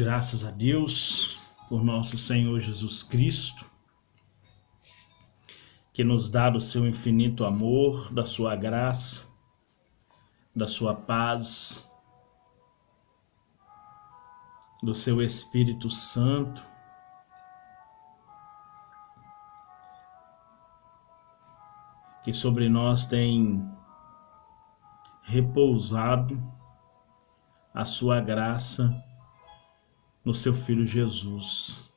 Graças a Deus por nosso Senhor Jesus Cristo, que nos dá do seu infinito amor, da sua graça, da sua paz, do seu Espírito Santo, que sobre nós tem repousado a sua graça no seu Filho Jesus.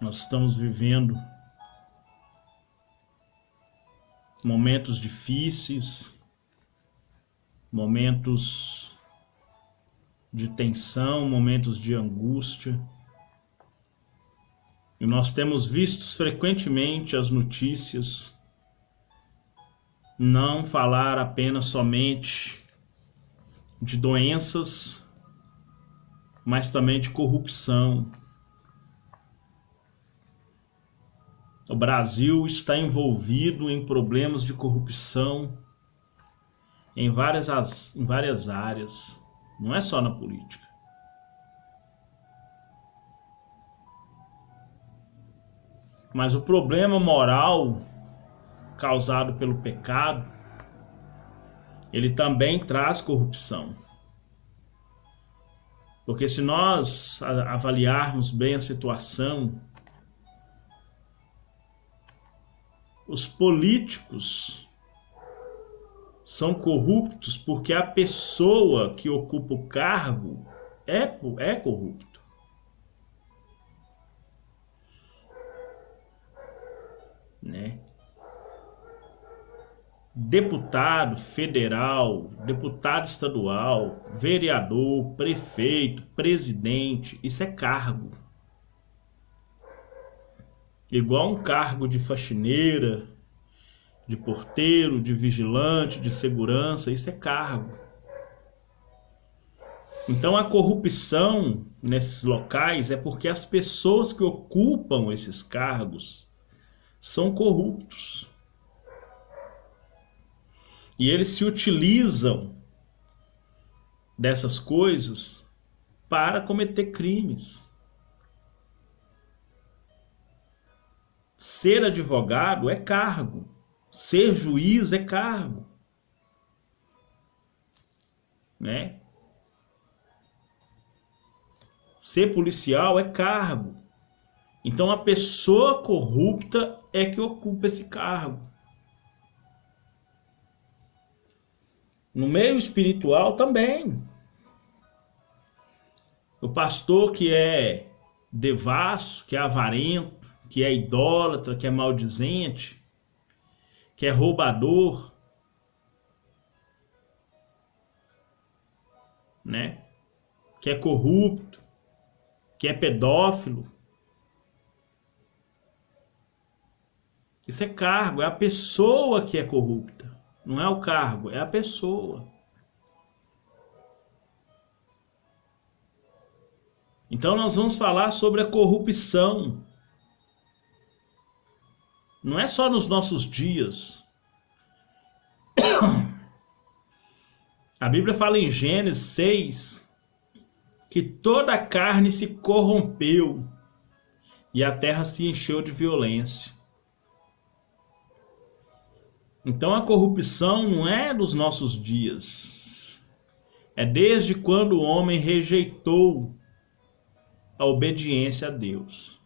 Nós estamos vivendo momentos difíceis, momentos de tensão, momentos de angústia. E nós temos visto frequentemente as notícias não falar apenas somente de doenças, mas também de corrupção. O Brasil está envolvido em problemas de corrupção em várias áreas, não é só na política. Mas o problema moral causado pelo pecado, ele também traz corrupção. Porque se nós avaliarmos bem a situação, os políticos são corruptos porque a pessoa que ocupa o cargo é corrupto. Né? Deputado federal, deputado estadual, vereador, prefeito, presidente, isso é cargo. Igual um cargo de faxineira, de porteiro, de vigilante, de segurança, isso é cargo. Então a corrupção nesses locais é porque as pessoas que ocupam esses cargos são corruptos. E eles se utilizam dessas coisas para cometer crimes. Ser advogado é cargo. Ser juiz é cargo. Né? Ser policial é cargo. Então a pessoa corrupta é que ocupa esse cargo. No meio espiritual também. O pastor que é devasso, que é avarento, que é idólatra, que é maldizente, que é roubador, né? Que é corrupto, que é pedófilo. Isso é cargo, é a pessoa que é corrupta. Não é o cargo, é a pessoa. Então nós vamos falar sobre a corrupção. Não é só nos nossos dias. A Bíblia fala em Gênesis 6 que toda a carne se corrompeu e a terra se encheu de violência. Então a corrupção não é dos nossos dias. É desde quando o homem rejeitou a obediência a Deus.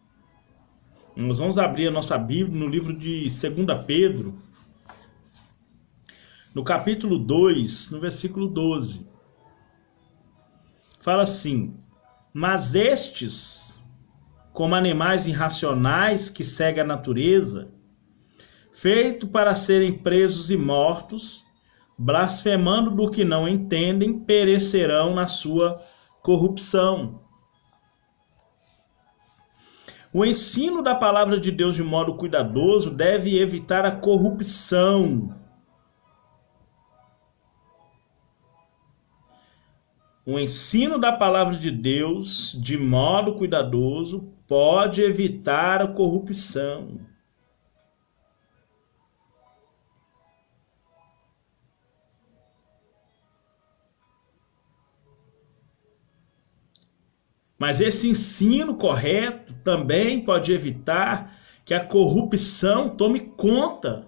Nós vamos abrir a nossa Bíblia no livro de 2 Pedro, no capítulo 2, no versículo 12. Fala assim: mas estes, como animais irracionais que seguem a natureza, feito para serem presos e mortos, blasfemando do que não entendem, perecerão na sua corrupção. O ensino da palavra de Deus de modo cuidadoso deve evitar a corrupção. O ensino da palavra de Deus de modo cuidadoso pode evitar a corrupção. Mas esse ensino correto também pode evitar que a corrupção tome conta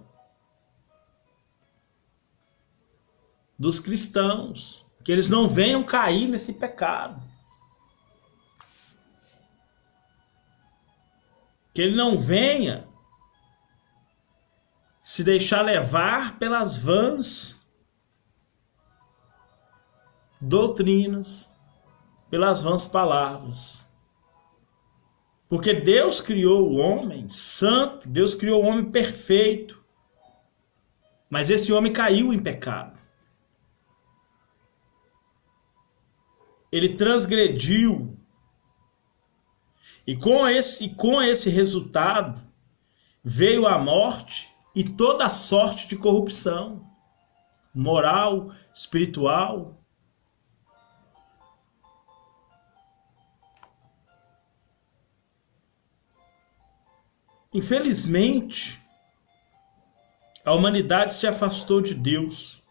dos cristãos, que eles não venham cair nesse pecado. Que ele não venha se deixar levar pelas vãs doutrinas, pelas vãs palavras. Porque Deus criou o homem santo, Deus criou o homem perfeito. Mas esse homem caiu em pecado. Ele transgrediu. E com esse resultado veio a morte e toda a sorte de corrupção, moral, espiritual. Infelizmente, a humanidade se afastou de Deus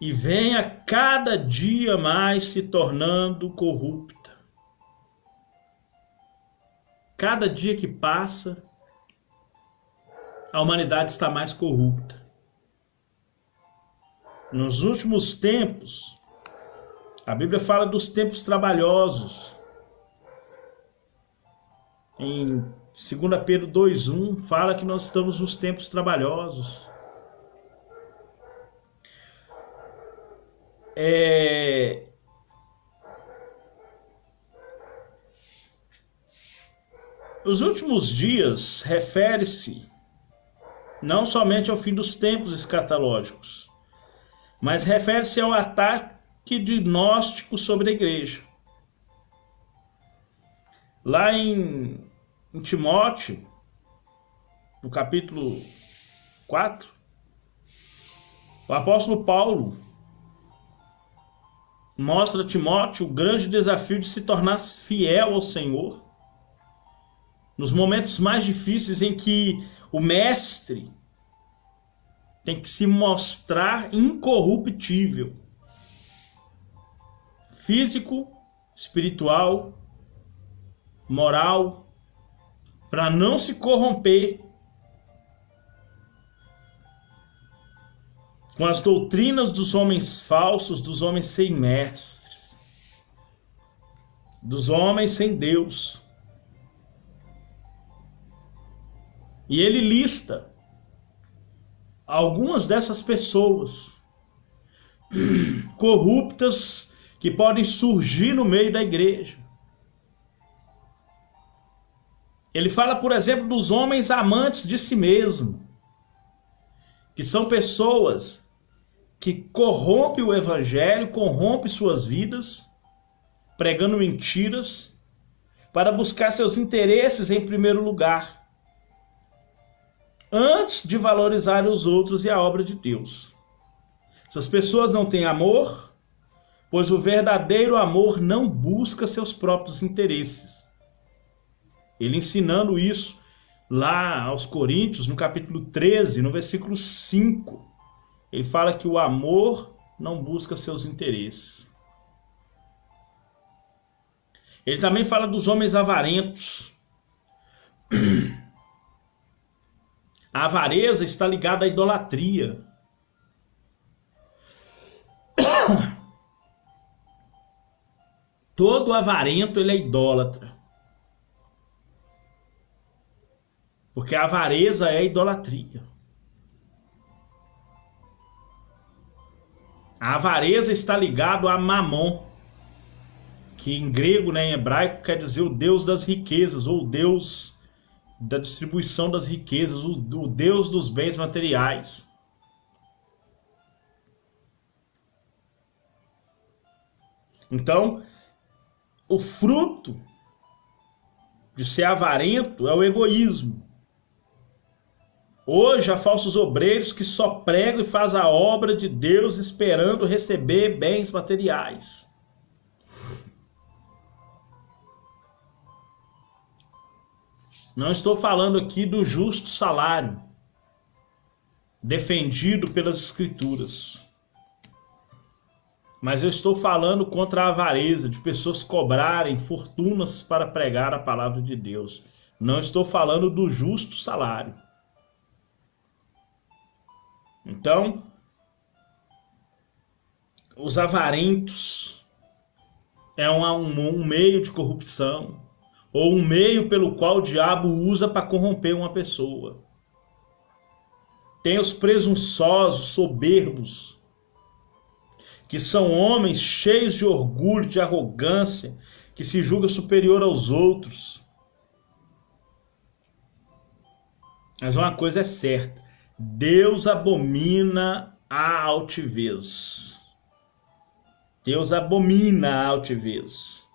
e vem a cada dia mais se tornando corrupta. Cada dia que passa, a humanidade está mais corrupta. Nos últimos tempos, a Bíblia fala dos tempos trabalhosos. Em 2 Pedro 2,1 fala que nós estamos nos tempos trabalhosos. Os últimos dias refere-se não somente ao fim dos tempos escatológicos, mas refere-se ao ataque de gnósticos sobre a igreja. Lá em Timóteo, no capítulo 4, o apóstolo Paulo mostra a Timóteo o grande desafio de se tornar fiel ao Senhor nos momentos mais difíceis em que o mestre tem que se mostrar incorruptível, físico, espiritual, moral, para não se corromper com as doutrinas dos homens falsos, dos homens sem mestres, dos homens sem Deus. E ele lista algumas dessas pessoas corruptas que podem surgir no meio da igreja. Ele fala, por exemplo, dos homens amantes de si mesmo, que são pessoas que corrompem o evangelho, corrompem suas vidas, pregando mentiras, para buscar seus interesses em primeiro lugar, antes de valorizar os outros e a obra de Deus. Essas pessoas não têm amor, pois o verdadeiro amor não busca seus próprios interesses. Ele ensinando isso lá aos Coríntios, no capítulo 13, no versículo 5. Ele fala que o amor não busca seus interesses. Ele também fala dos homens avarentos. A avareza está ligada à idolatria. Todo avarento ele é idólatra. Porque a avareza é a idolatria. A avareza está ligada a Mamon, que em grego, né, em hebraico, quer dizer o Deus das riquezas, ou o Deus da distribuição das riquezas, o Deus dos bens materiais. Então, o fruto de ser avarento é o egoísmo. Hoje há falsos obreiros que só pregam e fazem a obra de Deus esperando receber bens materiais. Não estou falando aqui do justo salário, defendido pelas Escrituras. Mas eu estou falando contra a avareza, de pessoas cobrarem fortunas para pregar a palavra de Deus. Não estou falando do justo salário. Então, os avarentos é um meio de corrupção, ou um meio pelo qual o diabo usa para corromper uma pessoa. Tem os presunçosos, soberbos, que são homens cheios de orgulho, de arrogância, que se julga superior aos outros. Mas uma coisa é certa, Deus abomina a altivez. Deus abomina a altivez.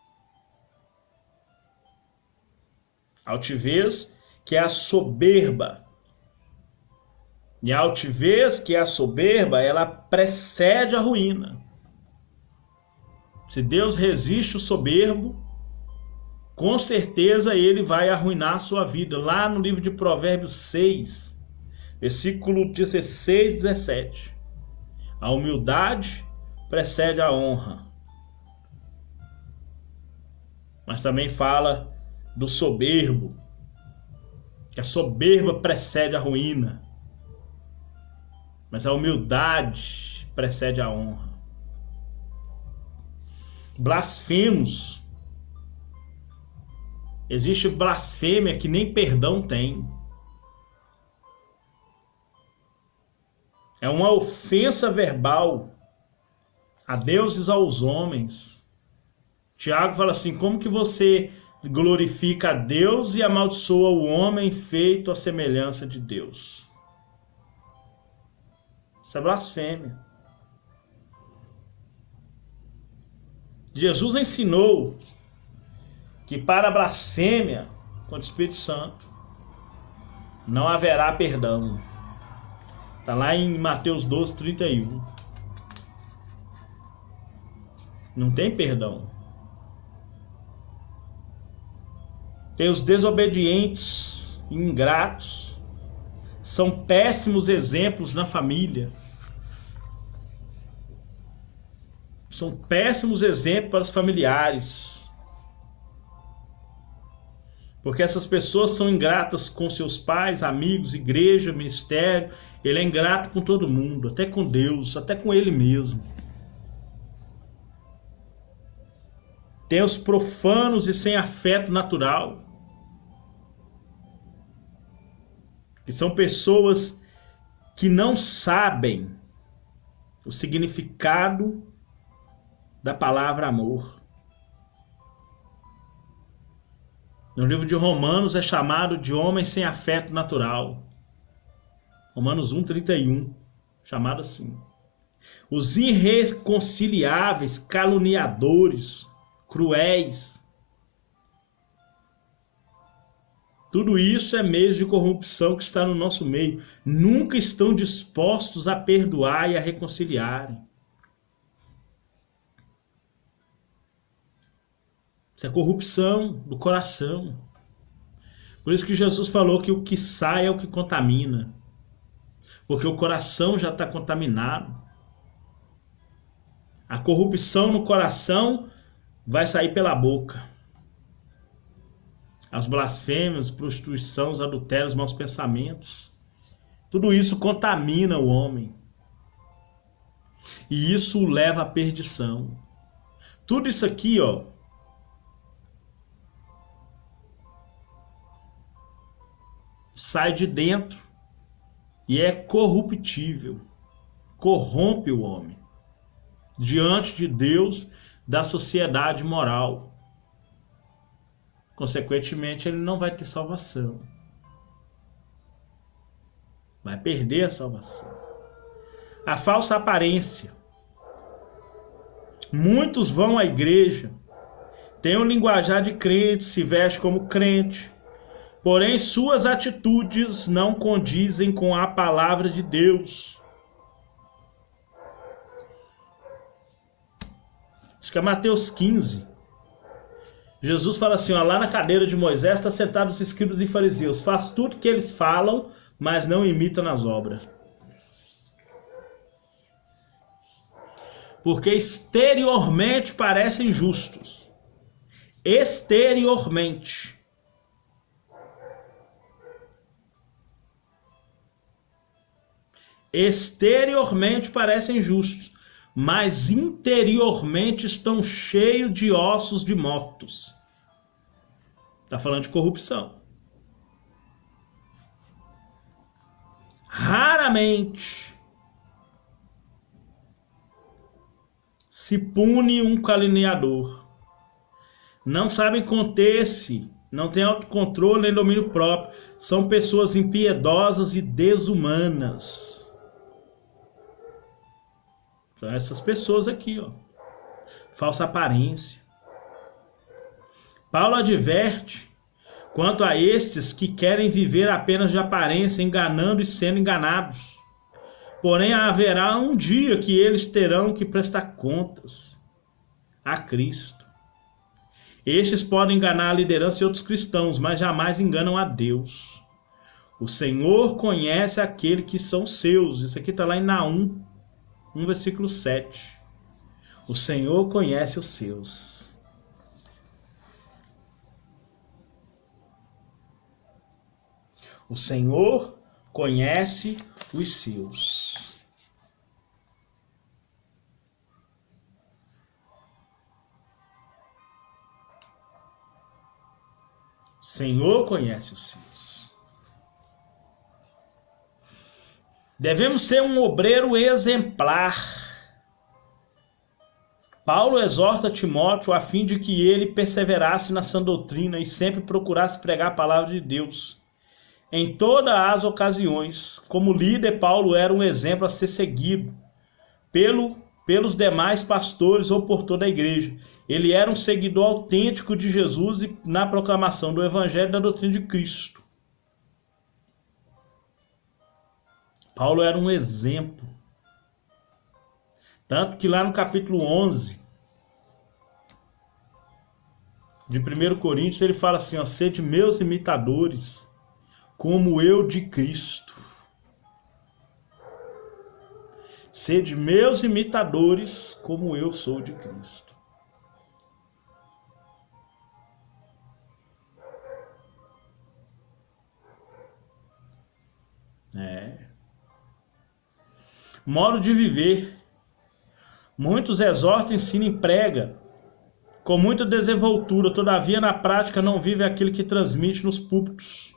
Altivez, que é a soberba. E a altivez, que é a soberba, ela precede a ruína. Se Deus resiste o soberbo, com certeza ele vai arruinar a sua vida. Lá no livro de Provérbios 6, versículo 16 e 17. A humildade precede a honra. Mas também fala do soberbo, que a soberba precede a ruína. Mas a humildade precede a honra. Blasfemos. Existe blasfêmia que nem perdão tem. É uma ofensa verbal a Deus e aos homens. Tiago fala assim, como que você glorifica a Deus e amaldiçoa o homem feito à semelhança de Deus? Isso é blasfêmia. Jesus ensinou que para a blasfêmia contra o Espírito Santo não haverá perdão. Está lá em Mateus 12, 31. Não tem perdão. Tem os desobedientes e ingratos. São péssimos exemplos na família. São péssimos exemplos para os familiares. Porque essas pessoas são ingratas com seus pais, amigos, igreja, ministério. Ele é ingrato com todo mundo, até com Deus, até com ele mesmo. Tem os profanos e sem afeto natural, que são pessoas que não sabem o significado da palavra amor. No livro de Romanos é chamado de homem sem afeto natural. Romanos 1:31, chamado assim. Os irreconciliáveis, caluniadores, cruéis. Tudo isso é meio de corrupção que está no nosso meio. Nunca estão dispostos a perdoar e a reconciliarem. Isso é corrupção do coração. Por isso que Jesus falou que o que sai é o que contamina. Porque o coração já está contaminado. A corrupção no coração vai sair pela boca. As blasfêmias, prostituição, os adultérios, os maus pensamentos. Tudo isso contamina o homem. E isso o leva à perdição. Tudo isso aqui, ó, sai de dentro e é corruptível. Corrompe o homem diante de Deus, da sociedade moral. Consequentemente, ele não vai ter salvação. Vai perder a salvação. A falsa aparência. Muitos vão à igreja, têm um linguajar de crente, se vestem como crente, porém suas atitudes não condizem com a palavra de Deus. Acho que é Mateus 15. Jesus fala assim, ó, lá na cadeira de Moisés está sentados os escribas e fariseus. Faz tudo que eles falam, mas não imita nas obras. porque exteriormente parecem justos. Exteriormente. Exteriormente parecem justos, mas interiormente estão cheios de ossos de mortos. Está falando de corrupção. Raramente se pune um caluniador. Não sabem conter-se, não têm autocontrole nem domínio próprio. São pessoas impiedosas e desumanas. São essas pessoas aqui, ó. Falsa aparência. Paulo adverte quanto a estes que querem viver apenas de aparência, enganando e sendo enganados. Porém, haverá um dia que eles terão que prestar contas a Cristo. Estes podem enganar a liderança e outros cristãos, mas jamais enganam a Deus. O Senhor conhece aquele que são seus. Isso aqui está lá em Naum 1, versículo 7. O Senhor conhece os seus. O Senhor conhece os seus. O Senhor conhece os seus. Devemos ser um obreiro exemplar. Paulo exorta Timóteo a fim de que ele perseverasse na sã doutrina e sempre procurasse pregar a palavra de Deus em todas as ocasiões. Como líder, Paulo era um exemplo a ser seguido pelos demais pastores ou por toda a igreja. Ele era um seguidor autêntico de Jesus e na proclamação do Evangelho e da doutrina de Cristo. Paulo era um exemplo. Tanto que lá no capítulo 11 de 1 Coríntios, ele fala assim, ó, sede meus imitadores, como eu de Cristo. Sede meus imitadores, como eu sou de Cristo. Modo de viver. Muitos exortam, ensinam e pregam com muita desenvoltura, todavia na prática não vive aquilo que transmite nos púlpitos.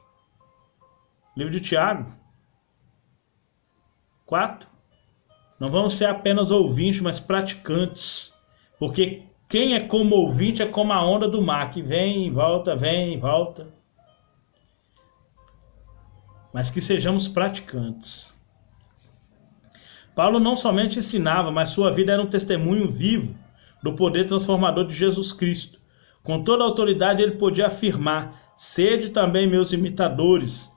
Livro de Tiago 4. Não vamos ser apenas ouvintes, mas praticantes. Porque quem é como ouvinte é como a onda do mar, que vem e volta, vem e volta. Mas que sejamos praticantes. Paulo não somente ensinava, mas sua vida era um testemunho vivo do poder transformador de Jesus Cristo. Com toda a autoridade ele podia afirmar, sede também meus imitadores,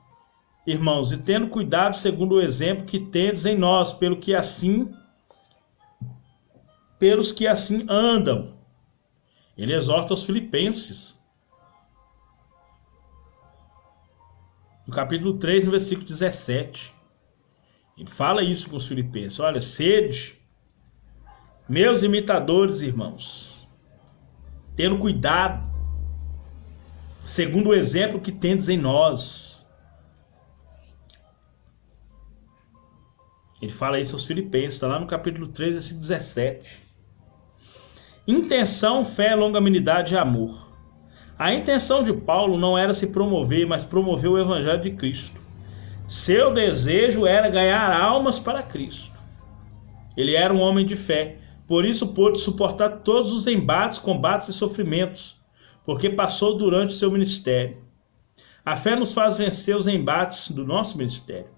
irmãos, e tendo cuidado segundo o exemplo que tendes em nós, pelos que assim andam. Ele exorta os filipenses. No capítulo 3, no versículo 17. Ele fala isso com os filipenses. Olha, sede meus imitadores, irmãos, tendo cuidado, segundo o exemplo que tendes em nós. Ele fala isso aos filipenses, está lá no capítulo 3, versículo 17. Intenção, fé, longanimidade e amor. A intenção de Paulo não era se promover, mas promover o Evangelho de Cristo. Seu desejo era ganhar almas para Cristo. Ele era um homem de fé, por isso pôde suportar todos os embates, combates e sofrimentos, porque passou durante o seu ministério. A fé nos faz vencer os embates do nosso ministério.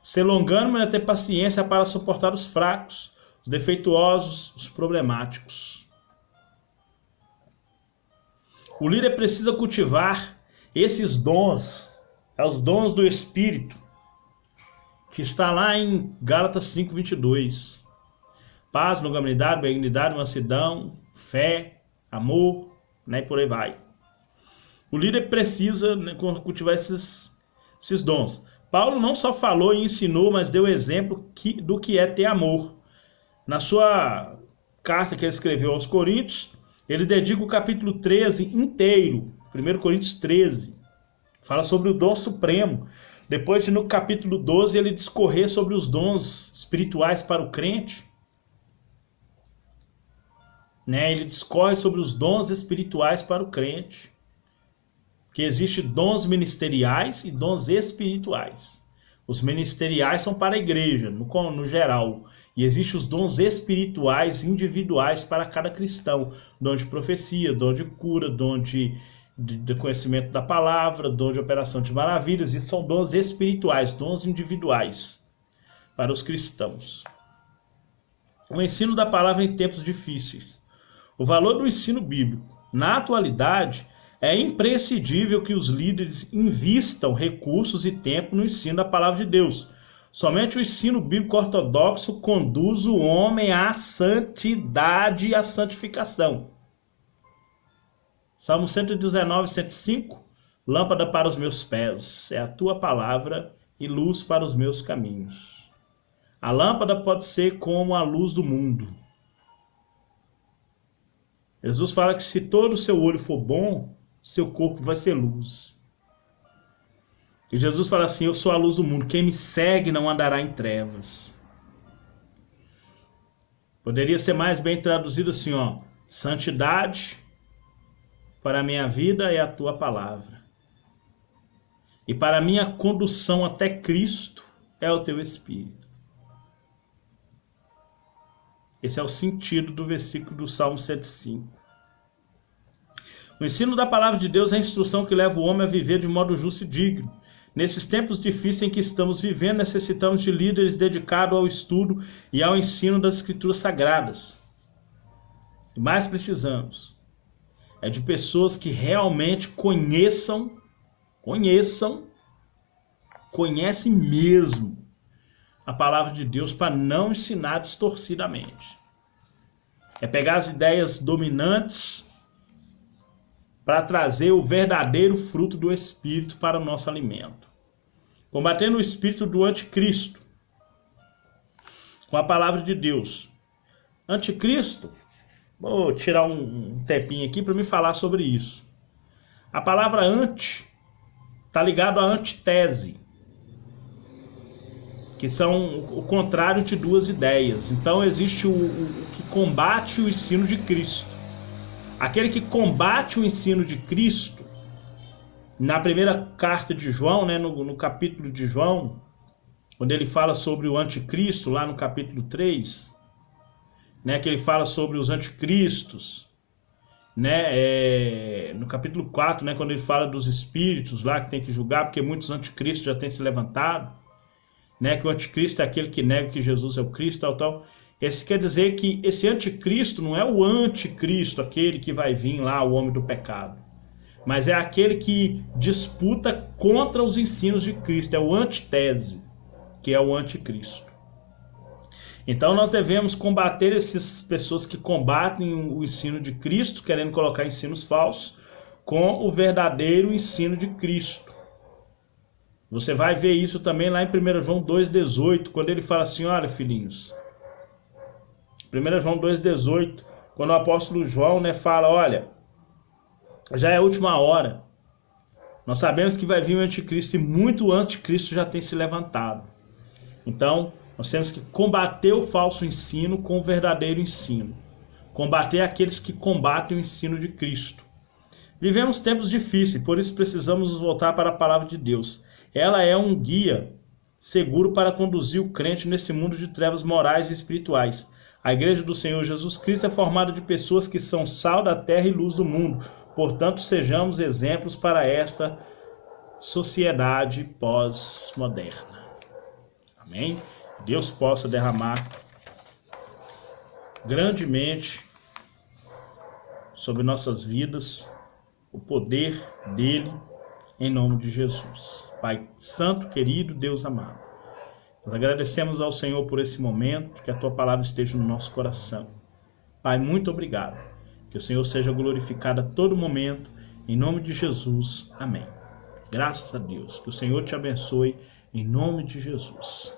Ser longânimo é ter paciência para suportar os fracos, os defeituosos, os problemáticos. O líder precisa cultivar esses dons, os dons do Espírito, que está lá em Gálatas 5:22. Paz, longanimidade, benignidade, mansidão, fé, amor, né, e por aí vai. O líder precisa, né, cultivar esses dons. Paulo não só falou e ensinou, mas deu exemplo do que é ter amor. Na sua carta que ele escreveu aos Coríntios, ele dedica o capítulo 13 inteiro, 1 Coríntios 13, fala sobre o dom supremo. Depois de no capítulo 12 ele discorrer sobre os dons espirituais para o crente, né? Ele discorre sobre os dons espirituais para o crente, que existem dons ministeriais e dons espirituais. Os ministeriais são para a igreja, no geral. E existem os dons espirituais individuais para cada cristão. Dom de profecia, dom de cura, dom de conhecimento da palavra, dom de operação de maravilhas. Isso são dons espirituais, dons individuais para os cristãos. O ensino da palavra em tempos difíceis. O valor do ensino bíblico. Na atualidade, é imprescindível que os líderes invistam recursos e tempo no ensino da palavra de Deus. Somente o ensino bíblico ortodoxo conduz o homem à santidade e à santificação. Salmo 119, 105. Lâmpada para os meus pés é a tua palavra e luz para os meus caminhos. A lâmpada pode ser como a luz do mundo. Jesus fala que se todo o seu olho for bom, seu corpo vai ser luz. E Jesus fala assim: eu sou a luz do mundo, quem me segue não andará em trevas. Poderia ser mais bem traduzido assim, ó: santidade para a minha vida é a tua palavra, e para a minha condução até Cristo é o teu Espírito. Esse é o sentido do versículo do Salmo 105. O ensino da palavra de Deus é a instrução que leva o homem a viver de modo justo e digno. Nesses tempos difíceis em que estamos vivendo, necessitamos de líderes dedicados ao estudo e ao ensino das Escrituras Sagradas. O que mais precisamos é de pessoas que realmente conhecem mesmo a palavra de Deus, para não ensinar distorcidamente. É pegar as ideias dominantes para trazer o verdadeiro fruto do Espírito para o nosso alimento. Combatendo o espírito do anticristo com a palavra de Deus. Anticristo, vou tirar um tempinho aqui para me falar sobre isso. A palavra anti está ligado à antitese, que são o contrário de duas ideias. Então existe o que combate o ensino de Cristo. Aquele que combate o ensino de Cristo, na primeira carta de João, né, no capítulo de João, quando ele fala sobre o anticristo, lá no capítulo 3, né, que ele fala sobre os anticristos, né, no capítulo 4, né, quando ele fala dos espíritos lá que tem que julgar, porque muitos anticristos já têm se levantado, né, que o anticristo é aquele que nega que Jesus é o Cristo, tal. Esse quer dizer que esse anticristo não é o anticristo, aquele que vai vir lá, o homem do pecado, mas é aquele que disputa contra os ensinos de Cristo, é o antitese, que é o anticristo. Então nós devemos combater essas pessoas que combatem o ensino de Cristo, querendo colocar ensinos falsos, com o verdadeiro ensino de Cristo. Você vai ver isso também lá em 1 João 2,18, quando ele fala assim: olha, filhinhos, 1 João 2,18, quando o apóstolo João, né, fala: olha, já é a última hora, nós sabemos que vai vir o anticristo e muito anticristo já tem se levantado. Então nós temos que combater o falso ensino com o verdadeiro ensino, combater aqueles que combatem o ensino de Cristo. Vivemos tempos difíceis, por isso precisamos nos voltar para a palavra de Deus. Ela é um guia seguro para conduzir o crente nesse mundo de trevas morais e espirituais. A igreja do Senhor Jesus Cristo é formada de pessoas que são sal da terra e luz do mundo. Portanto, sejamos exemplos para esta sociedade pós-moderna. Amém? Deus possa derramar grandemente sobre nossas vidas o poder dele, em nome de Jesus. Pai santo, querido, Deus amado, nós agradecemos ao Senhor por esse momento, que a tua palavra esteja no nosso coração. Pai, muito obrigado. Que o Senhor seja glorificado a todo momento, em nome de Jesus. Amém. Graças a Deus. Que o Senhor te abençoe, em nome de Jesus.